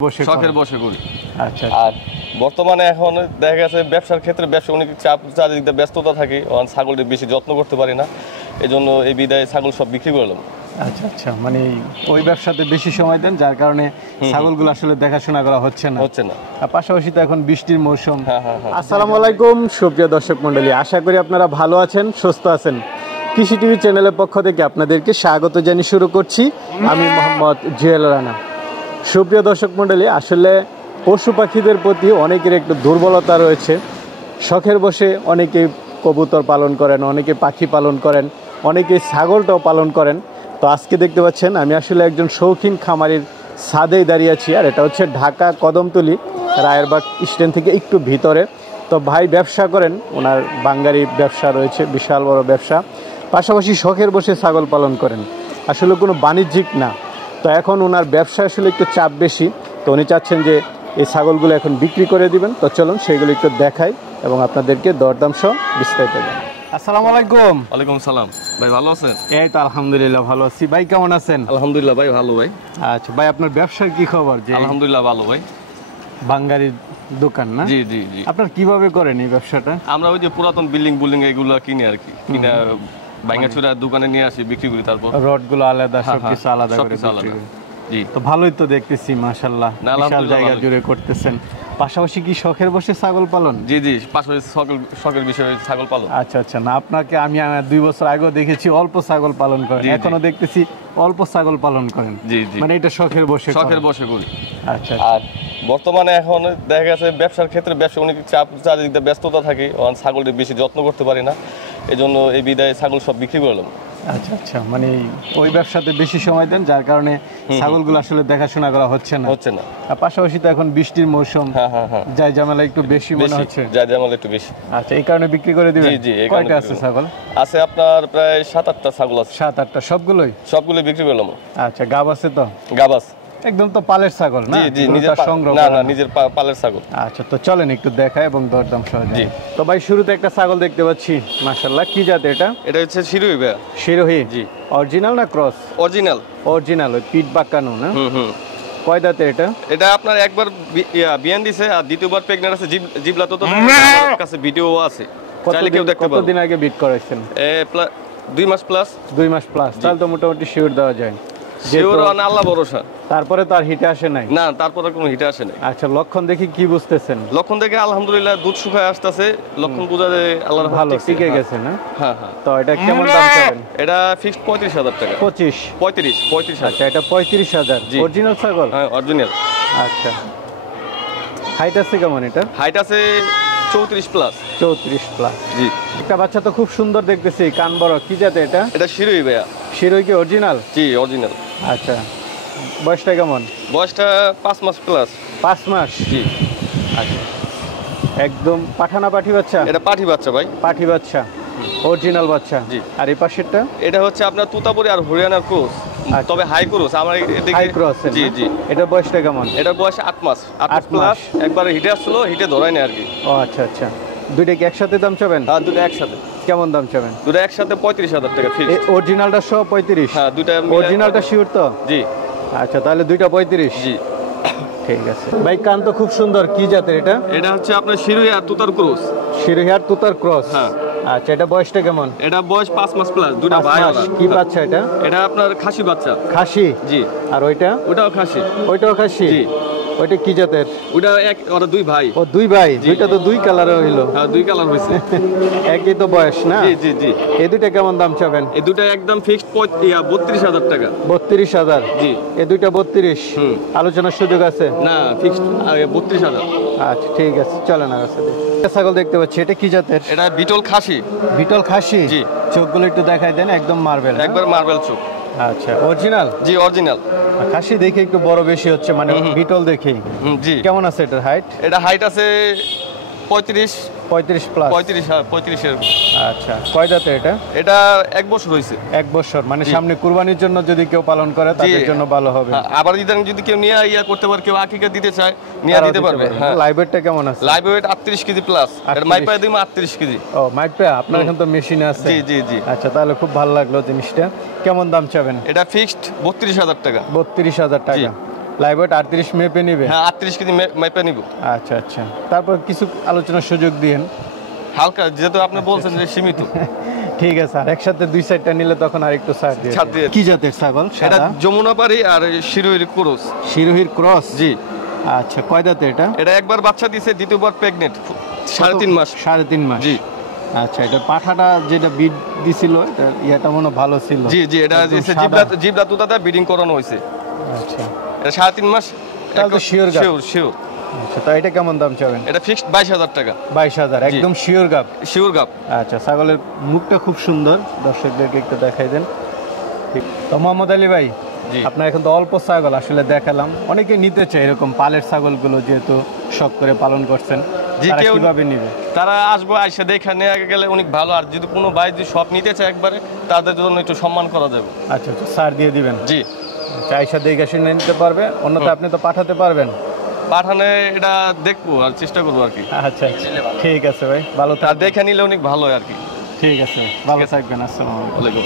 শখের বসে করি। আচ্ছা। আর বর্তমানে এখন দেখা গেছে ব্যবসার ক্ষেত্রে ব্যবসা অনেক চাপ, চারিদিকে ব্যস্ততা থাকে, ছাগলটি বেশি যত্ন করতে পারি না, এই জন্য এই বিদায় ছাগল সব বিক্রি করলাম। আচ্ছা, মানে ওই ব্যবসাতে বেশি সময় দেন, যার কারণে ছাগলগুলো আসলে দেখাশোনা করা হচ্ছে না। আর পাশাপাশি তো এখন বৃষ্টির মৌসুম। আসসালামু আলাইকুম সুপ্রিয় দর্শক মণ্ডলী, আশা করি আপনারা ভালো আছেন, সুস্থ আছেন। কৃষি টিভি চ্যানেলের পক্ষ থেকে আপনাদেরকে স্বাগত জানিয়ে শুরু করছি আমি মোহাম্মদ জুয়েল রানা। সুপ্রিয় দর্শক মণ্ডলী, আসলে পশু পাখিদের প্রতি অনেকের একটু দুর্বলতা রয়েছে। শখের বসে অনেকে কবুতর পালন করেন, অনেকে পাখি পালন করেন, অনেকে ছাগলটাও পালন করেন। তো আজকে দেখতে পাচ্ছেন আমি আসলে একজন শৌখিন খামারির ছাদেই দাঁড়িয়ে আছি, আর এটা হচ্ছে ঢাকা কদমতলী রায়েরবাগ স্ট্যান্ড থেকে একটু ভিতরে। তো ভাই ব্যবসা করেন, ওনার বাঙ্গারি ব্যবসা রয়েছে, বিশাল বড় ব্যবসা, পাশাপাশি শখের বসে ছাগল পালন করেন, আসলে কোনো বাণিজ্যিক না। তো এখন ওনার ব্যবসা আসলে একটু চাপ বেশি, তো উনি চাচ্ছেন যে এই ছাগলগুলো এখন বিক্রি করে দিবেন। তো চলুন সেগুলো একটু দেখাই এবং আপনাদেরকে দরদাম সহ বিস্তারিত দেন। আসসালামু আলাইকুম। ওয়ালাইকুম সালাম। ভাই ভালো আছেন? এই তো আলহামদুলিল্লাহ ভালো আছি। ভাই কেমন আছেন? আলহামদুলিল্লাহ ভাই ভালো। ভাই আচ্ছা ভাই, আপনার ব্যবসার কি খবর? যে আলহামদুলিল্লাহ ভালো ভাই। বাঙ্গারির দোকান না? জি জি জি। আপনার কিভাবে করেন এই ব্যবসাটা? আমরা ওই যে পুরাতন বিল্ডিং এগুলো কিনে আর কি, কিনা ভাঙাচুরা দোকানে নিয়ে আসি, বিক্রি করি, তারপর রডগুলো আলাদা, সবকিছু আলাদা করে বিক্রি করি। জি, তো ভালোই তো দেখতেছি মাশাআল্লাহ, বিশাল জায়গা জুড়ে করতেছেন। পাশাপাশি কি শখের বসে ছাগল পালন? জি জি, পাশাপাশি শখের বিষয়ে ছাগল পালন। আচ্ছা, না আপনাকে আমি 2 বছর আগেও দেখেছি অল্প ছাগল পালন করেন, এখনো দেখতেছি অল্প ছাগল পালন করেন। জি জি, মানে এটা শখের বসে করি। আচ্ছা। আর বর্তমানে এখন দেখা গেছে ব্যবসার ক্ষেত্রে ব্যবসা অনেক চাপ, চারিদিকে ব্যস্ততা থাকে, ছাগলটি বেশি যত্ন করতে পারি না, এই জন্য এই বিদায় ছাগল সব বিক্রি করলাম। আচ্ছা, মানে ওই ব্যবসাতে বেশি সময় দেন, যার কারণে ছাগলগুলো আসলে দেখাশোনা করা হচ্ছে না। আর পাশাপাশি তো এখন বৃষ্টির মৌসুম, যাই ঝামেলা একটু বেশি মনে হচ্ছে। আচ্ছা, এই কারণে বিক্রি করে দিবেন? জি জি। কয়টা আছে ছাগল? আছে আপনার প্রায় 7-8টা ছাগল আছে। 7-8টা? সবগুলোই বিক্রি করলাম। আচ্ছা, গাব আছে তো? গাব আছে। একদম তো পালের ছাগল না? জি জি, নিজের সংগ্রহ, না নিজের পালের ছাগল। আচ্ছা, তো চলেন একটু দেখাই এবং দরদাম সহ জানাই। তো ভাই শুরুতে একটা ছাগল দেখতে পাচ্ছি, মাশাআল্লাহ, কি জাত এটা? এটা হচ্ছে শিরোহী ভাই। শিরোহী? জি। অরিজিনাল না ক্রস? অরিজিনাল, ওই পিঠ বাঁকানো না? কয় দাঁতে এটা? এটা আপনার একবার বিয়ান দিছে, আর দ্বিতীয়বার প্রেগন্যান্ট আছে। জিবলা তো কাছে ভিডিও আছে, চাইলে কেউ দেখতে পারবে। কতদিন আগে বিট করাইছেন? 2 মাস প্লাস। 2 মাস প্লাস, তাহলে তো মোটামুটি শিওর দেওয়া যায়। শিওর না, আল্লাহ ভরসা। তারপরে তো আর হিটে আসে নাই? না, তারপরে কোনো হিটে আসে নাই। আচ্ছা, লক্ষণ দেখি কি বুঝতেছেন? লক্ষণ দেখে আলহামদুলিল্লাহ দুধ শুকায় আসতেছে, লক্ষণ বোঝা যায় আল্লাহর ভালো টিকে গেছে না? হ্যাঁ। তো এটা কেমন দাম চাবেন? এটা ফিক্সড 35,000 টাকা। 35? আচ্ছা, এটা 35,000 অরিজিনাল ছাগল? হ্যাঁ, অরিজিনাল। আচ্ছা, হাইট আছে কেমন এটা? হাইট আছে 34 প্লাস। 34 প্লাস। জি। একটা বাচ্চা তো খুব সুন্দর দেখতেছি, কান বড়, কি জাতে এটা? এটা শিরোহী ভাইয়া। শিরোহী কি অরিজিনাল? জি, অরিজিনাল। আচ্ছা, বয়সটা কেমন? বয়সটা 5 মাস প্লাস। 5 মাস? জি। আচ্ছা, একদম পাঠানা পাঠি বাচ্চা? এটা পাঠি বাচ্চা ভাই। পাঠি বাচ্চা, অরিজিনাল বাচ্চা। জি। আর এই পাশেরটা? এটা হচ্ছে আপনার তুতাপুরি আর হরিয়ানার ক্রস, তবে হাই ক্রস। আমার এদিকে হাই ক্রস। জি জি। এটা বয়সটা কেমন? এটা বয়স 8 মাস। 8 প্লাস। একবার হিটে আসছিল, হিটে ধরাই না আর কি। ও আচ্ছা, দুইটা কি একসাথে দাম চাবেন? হ্যাঁ, দুটো একসাথে। কেমন দাম চাবেন? দুটো একসাথে 35,000 টাকা ফিক্স। অরিজিনালটা সহ 35? হ্যাঁ, দুটো অরিজিনালটা শিওর তো? জি। আচ্ছা, তাহলে দুইটা 35? জি। ঠিক আছে ভাই, কান তো খুব সুন্দর, কি জাতের এটা? এটা হচ্ছে আপনার শিরোহী আর তুতার ক্রস। শিরোহী আর তুতার ক্রস? হ্যাঁ। আচ্ছা, এটা বয়সটা কেমন? এটা বয়স 5 মাস প্লাস, দুটো ভাই। কি বাচ্চা এটা? এটা আপনার খাসি বাচ্চা। খাসি? জি। আর ওইটা? ওটাও খাসি। ওইটাও খাসি? জি। ওইটা কি জাতের? ওটা ওরা 2 ভাই। ও 2 ভাই? দুইটা তো 2 কালার হইলো। হ্যাঁ, 2 কালার হইছে। একই তো বয়স না? জি জি জি। এই দুইটা কেমন দাম চাবেন? এই দুটো একদম ফিক্সড 32,000 টাকা। 32,000? জি। এই দুইটা 32? আলোচনার সুযোগ আছে? না, ফিক্সড 32,000। আচ্ছা, ঠিক আছে, চলেন আর আছে। ছাগল দেখতে পাচ্ছি, এটা কি জাতের? এটা বিটল খাসি। বিটল খাসি? জি। চোখগুলো একটু দেখাই দেন, একদম মার্বেল। একবার মার্বেল চোখ। আচ্ছা, অরিজিনাল? জি, অরিজিনাল। খাসি দেখে একটু বড় বেশি হচ্ছে, মানে বিটল দেখেই। জি। কেমন আছে এটার হাইট? এটা হাইট আছে 35 প্লাস? 35 এর। আচ্ছা, কয় দাঁতে এটা? এটা 1 বছর হইছে। 1 বছর, মানে সামনে কুরবানির জন্য যদি কেউ পালন করে তাদের জন্য ভালো হবে। আবার যদি কেউ নিয়ে করতে পারে, কেউ আকিকা দিতে চায়, নিয়ে দিতে পারবে। হ্যাঁ। লাইভ ওয়েটটা কেমন আছে? Live weight 38 KG plus. এটা মাইপা দিই 38 কেজি। ও, মাইপা আপনার এখন তো মেশিন আছে? জি জি জি। আচ্ছা, তাহলে খুব ভালো লাগলো জিনিসটা। কেমন দাম চাবেন? এটা ফিক্সড 32,000 টাকা। 32,000 টাকা। লাইভ ওয়েট 38 মেপে নেবে? হ্যাঁ 38 কেজি মেপে নিব। আচ্ছা আচ্ছা, তারপর কিছু আলোচনার সুযোগ দিন হালকা, যেহেতু আপনি বলছেন যে সীমিত। ঠিক আছে, আর একসাথে 2 সাইডটা নিলে তখন আরেকটু ছাড় দিয়ে। কি জাতের ছাগল? এটা যমুনাপাড়ি আর শিরোহির ক্রস। শিরোহির ক্রস? জি। আচ্ছা, কয় দাঁতে এটা? এটা একবার বাচ্চা দিয়েছে, দ্বিতীয়বার প্রেগনেন্ট, 3.5 মাস। 3.5 মাস? জি। আচ্ছা, এটা পাঠাটা যেটা বিড দিছিল এটা ইয়াটা মনে ভালো ছিল। জি জি, এটা জিবরা তুতাতে ব্রিডিং করানো হয়েছে। আচ্ছা, এটা 3.5 মাস। তাহলে তো শিওর গাব? শিওর। আচ্ছা, তো এটা কেমন দাম চাবেন? এটা ফিক্সড 22,000 টাকা। 22,000 একদম শিওর গাব? শিওর গাব। আচ্ছা, ছাগলের মুখটা খুব সুন্দর, দর্শকদেরকে একটু দেখাই দেন। ঠিক। তো মোহাম্মদ আলী ভাই, আপনার এখন তো অল্প ছাগল আসলে দেখালাম, অনেকে নিতে চায় এরকম পালের ছাগলগুলো, যেহেতু শখ করে পালন করছেন, তারা কিভাবে নিবে? তারা আসবো, আইসা দেখে নিয়ে গেলে অনেক ভালো। আর যদি কোনো ভাই যদি সব নিতে চায় একবারে, তাদের জন্য একটু সম্মান করা যাবে। আচ্ছা আচ্ছা, ছাড় দিয়ে দিবেন? জি। আচ্ছা, আইসা দেখে শুনে নিতে পারবে, অন্যথা আপনি তো পাঠাতে পারবেন? পাঠানে এটা দেখবো আর চেষ্টা করবো আর কি। আচ্ছা আচ্ছা, ঠিক আছে ভাই, ভালো থাকবেন। দেখে নিলে অনেক ভালো হয় আর কি। ঠিক আছে, ভালো থাকবেন। আসসালামু আলাইকুম।